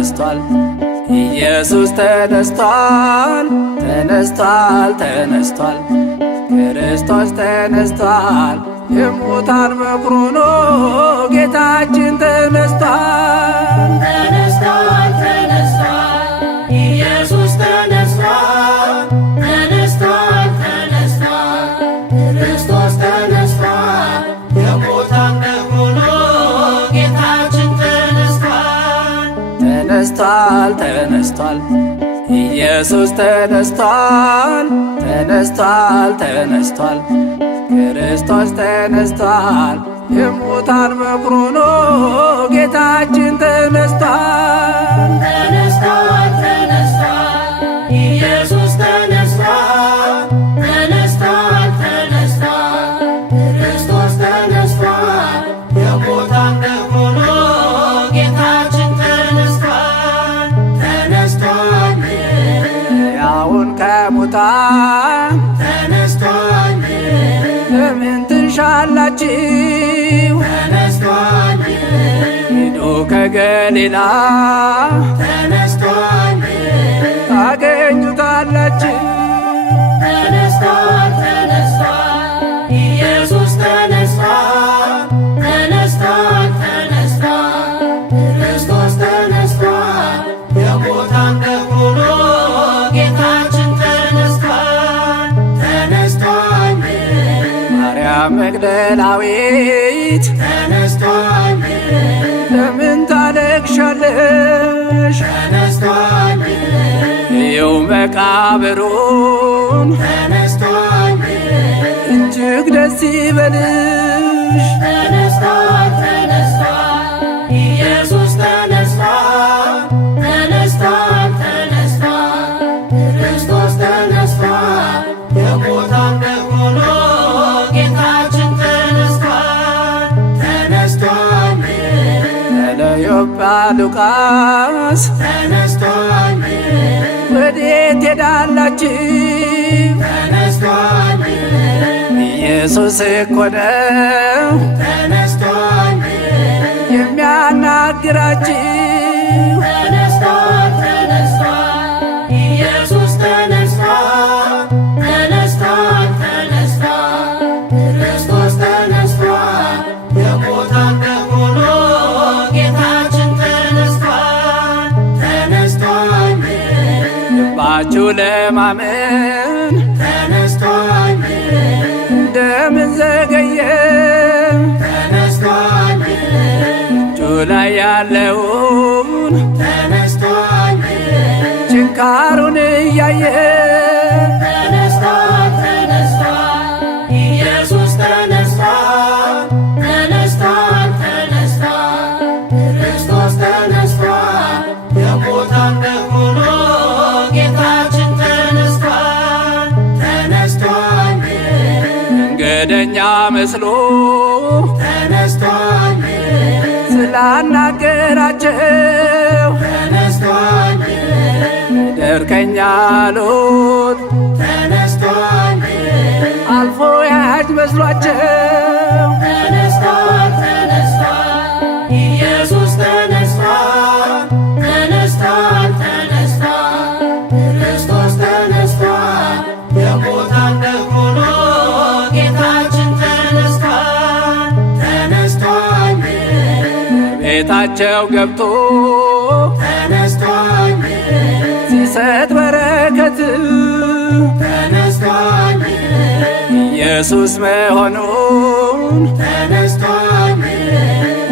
ተነስቷል፣ ኢየሱስ ተነስቷል፣ ተነስቷል፣ ተነስቷል፣ ክርስቶስ ተነስቷል። የሙታን በኩር ሆኖ ጌታችን ተነስቷል፣ ተነስቷል፣ ተነስቷል፣ ኢየሱስ ተነስቷል፣ ተነስቷል፣ ተነስቷል፣ ክርስቶስ ተነስቷል። የሙታን በኩር ሆኖ ጌታችን ተነስቷል፣ ተነስቷል፣ ተነስቷል፣ ኢየሱስ ተነስቷል፣ ተነስቷል፣ ተነስቷል፣ ክርስቶስ ተነስቷል። የሙታን በኩር ሆኖ ጌታችን ተነስቷል፣ ተነስቷል፣ ተነስቷል፣ ኢየሱስ ተነስቷል፣ ተነስቷል፣ ተነስቷል፣ ክርስቶስ ተነስቷል። የሙታን በኩር ሆኖ ጌታችን ተነስቷል፣ ተነስቷል፣ ሕያውን ከሙታን ተነስቷል፣ ለምን ትሻላችሁ? ተነስቷል፣ ሂዱ ከገሊላ ተነስቷል፣ ታገኙታላችሁ። ተነስቷል፣ ተነስቷል፣ ኢየሱስ ተነስቷል፣ ተነስቷል፣ ተነስቷል፣ ክርስቶስ ተነስቷል። የሙታን በኩር ሆኖ ጌታችን ተነስቷል፣ ተነስቷል፣ ማርያም መግደላዊት ተነስቷል፣ ለምን ታለቅሻለሽ? ተነስቷል፣ ይኸው መቃብሩን ተነስቷል፣ እጅግ ደስ ይበልሽ። ተነስቷል፣ ተነስቷል፣ ኢየሱስ ተነስቷል፣ ተነስቷል፣ ተነስቷል፣ ክርስቶስ ተነስቷል። የሙታን በኩር ሆኖ ጌታችን ተነስቷል፣ ተነስቷል፣ ለዮጳ ሉቃስ ተነስቷል፣ ወዴት ሄዳላችሁ? ተነስቷል፣ ኢየሱስ እኮ ነው ተነስቷል፣ የሚያናግራችሁ። ተነስቷል፣ ተነስቷል፣ ኢየሱስ ተነስቷል፣ ተነስቷል፣ ተነስቷል፣ ክርስቶስ ተነስቷል። የሙታን በኩር ሆኖ ጌታችን ተነስቷል፣ ተነስቷል፣ ልባችሁ ለማመን ተነስቷል፣ እንደምን ዘገየ? ተነስቷል፣ እጁ ላይ ያለውን ተነስቷል፣ ችንካሩን እያየ ተነስቷል፣ ተነስቷል፣ ኢየሱስ ተነስቷል፣ ተነስቷል፣ ተነስቷል፣ ክርስቶስ ተነስቷል። የሙታን በኩር ሆኖ ጌታችን ተነስቷል፣ ተነስቷል፣ መንገደኛ መስሎ ተነስቷል፣ ስላናገራቸው ተነስቷል፣ ደርከኛ ሎት ተነስቷል፣ አልፎ ያጅ መስሏቸው ተነስቷል፣ ተነስቷል፣ ኢየሱስ ተነስቷል፣ ተነስቷል፣ ተነስቷል፣ ክርስቶስ ተነስቷል። የሙታን በኩር ሆኖ ጌታችን ተነስቷል፣ ተነስቷል፣ ቤታቸው ገብቶ ተነስቷል፣ ሲሰጥ በረከት ተነስቷል፣ ኢየሱስ መሆኑን ተነስቷል፣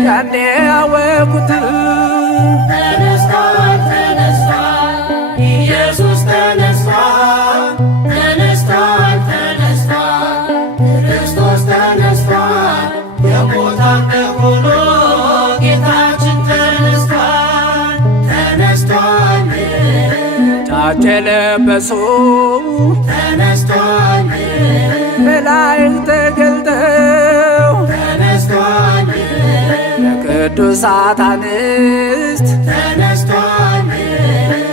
ያኔ ያወቁት። ተነስቷል፣ ተነስቷል፣ ኢየሱስ ተነስቷል፣ ተነስቷል፣ ተነስቷል፣ ክርስቶስ ተነስቷል። የሙታን በኩር ሆኖ ጌታችን ተነስቷል፣ ተነስቷል፣ ነጭ የለበሱ ተነስቷል፣ መላእክት ተገልጠው ተነስቷል፣ ለቅዱሳት አንስት ተነስቷል፣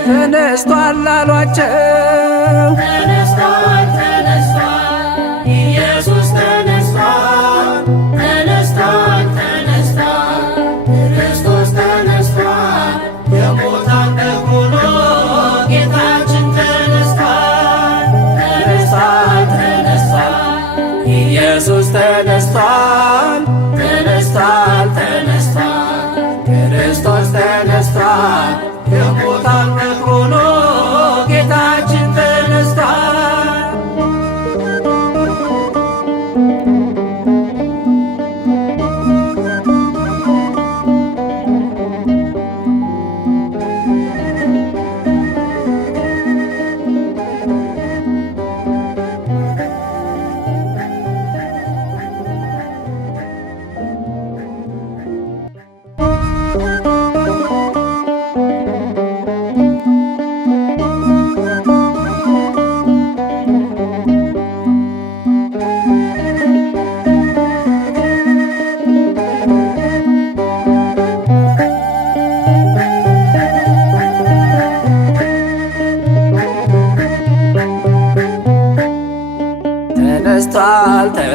ተነስቷል አሏቸው። ተነስቷል፣ ተነስቷል፣ ኢየሱስ ተነስቷል፣ ተነስቷል፣ ተነስቷል፣ ክርስቶስ ተነስቷል። የሞታ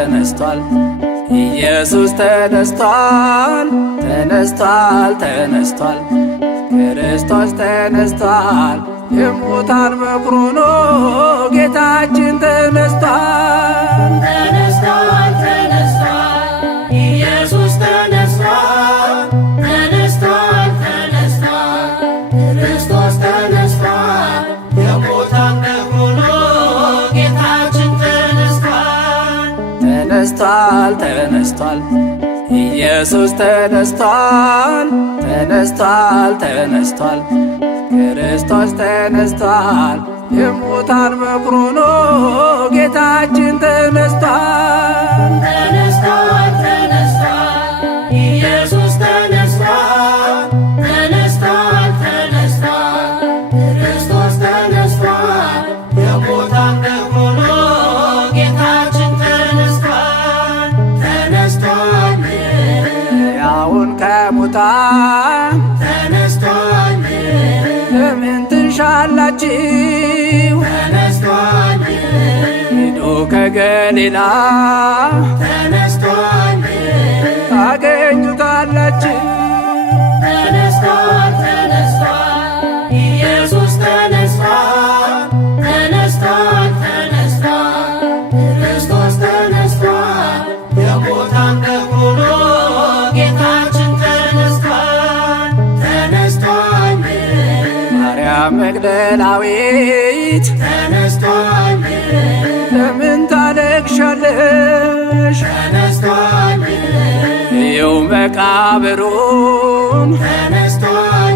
ተነስቷል፣ ኢየሱስ ተነስቷል፣ ተነስቷል፣ ተነስቷል፣ ክርስቶስ ተነስቷል። የሙታን በኩር ሆኖ ጌታችን ተነስቷል፣ ተነስቷል፣ ተነስቷል፣ ኢየሱስ ተነስቷል፣ ተነስቷል፣ ተነስቷል፣ ክርስቶስ ተነስቷል። የሙታን በኩር ሆኖ ጌታችን ተነስቷል፣ ተነስቷል፣ ተነስቷል፣ ኢየሱስ ተነስቷል፣ ተነስቷል፣ ተነስቷል፣ ክርስቶስ ተነስቷል። የሙታን በኩር ሆኖ ጌታችን ተነስቷል፣ ተነስቷል፣ ተነስቷል፣ ኢየሱስ ተነስቷል፣ ተነስቷል፣ ተነስቷል፣ ክርስቶስ ተነስቷል። የሙታን በኩር ሆኖ ጌታችን ተነስቷል፣ ተነስቷል፣ ሕያውን ከሙታን ተነስቷል፣ ለምን ትሻላችሁ? ተነስቷል፣ ሂዱ ከገሊላ ተነስቷል፣ ታገኙታላችሁ። ተነስቷል፣ ተነስቷል፣ ኢየሱስ ተነስቷል፣ ተነስቷል፣ ተነስቷል፣ ክርስቶስ ተነስቷል። የሙታን በኩር ሆኖ ጌታችን ተነስቷል፣ ተነስቷል፣ ማርያም መግደላዊት ተነስቷል፣ ለምን ታለቅሻለሽ? ተነስቷል፣ ይኸው መቃብሩን ተነስቷል፣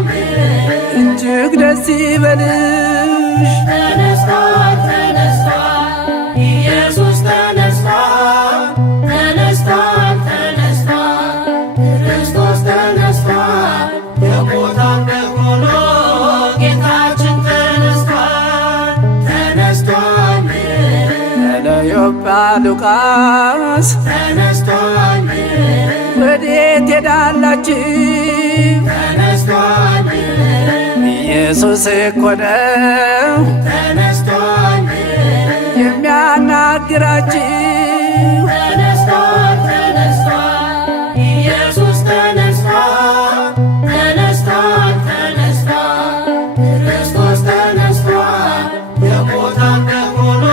እጅግ ደስ ይበልሽ። ተነስቷል፣ ተነስቷል፣ ኢየሱስ ተነስቷል፣ ተነስቷል፣ ተነስቷል፣ ክርስቶስ ተነስቷል። የሙታን በኩር ሆኖ ጌታችን ተነስቷል፣ ተነስቷል፣ ለዮጳ ሉቃስ ተነስቷል፣ ወዴት ሄዳላችሁ? ተነስቷል፣ ኢየሱስ እኮ ነው ተነስቷል፣ የሚያናግራችሁ። ተነስቷል፣ ተነስቷል፣ ኢየሱስ ተነስቷል፣ ተነስቷል፣ ተነስቷል፣ ክርስቶስ ተነስቷል። የሙታን በኩር ሆኖ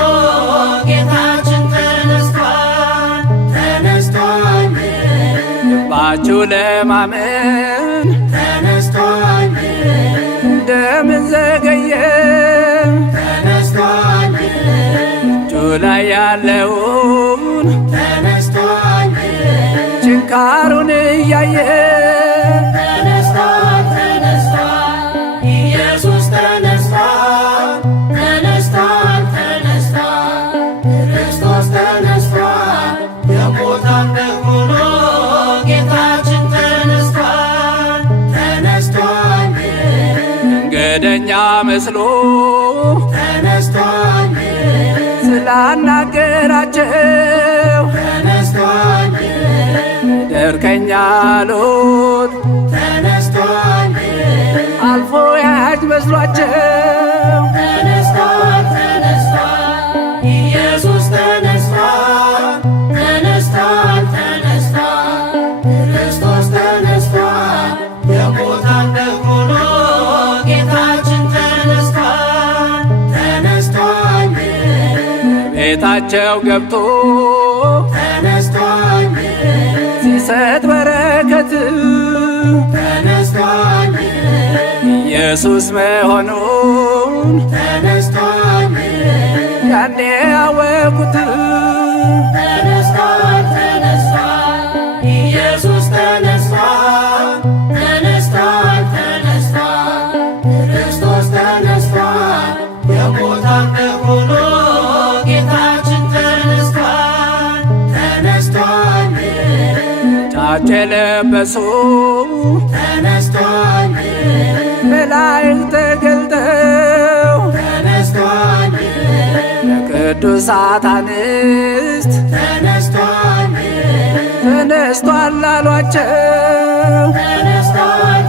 ጌታችን ተነስቷል፣ ተነስቷል፣ ልባችሁ ለማመን ተነስቷል፣ እንደምን ዘገየ? ተነስቷል፣ እጁ ላይ ያለውን ተነስቷል፣ ችንካሩን እያየ ተነስቷል፣ ተነስቷል፣ ኢየሱስ ተነስቷል፣ ተነስቷል፣ ተነስቷል፣ ክርስቶስ ተነስቷል። የሙታን በኩር ሆኖ ጌታችን ተነስቷል፣ ተነስቷል፣ መንገደኛ መስሎ ተነስቷል፣ ስላናገራቸው ተነስቷል፣ ደርከኛ አሉት። ተነስቷል፣ አልፎ ያጅ መስሏቸው ተነስቷል፣ ተነስቷል፣ ኢየሱስ ተነስቷል፣ ተነስቷል፣ ተነስቷል፣ ክርስቶስ ተነስቷል። የሙታን በኩር ሆኖ ጌታችን ተነስቷል፣ ተነስቷል፣ ቤታቸው ገብቶ ተነስቷል፣ ሲሰጥ በረከት ተነስቷል፣ ኢየሱስ መሆኑን ተነስቷል፣ ያኔ ያወቁት። ተነስቷል፣ ተነስቷል፣ ኢየሱስ ተነስቷል፣ ተነስቷል፣ ተነስቷል፣ ክርስቶስ ተነስቷል። የሙታን በኩር ሆኖ ጌታችን ተነስቷል፣ ተነስቷል፣ ነጭ የለበሱ ተነስቷል፣ መላእክት ተገልጠው ተነስቷል፣ ለቅዱሳት አንስት ተነስቷል፣ ተነስቷል አሏቸው። ተነስቷል፣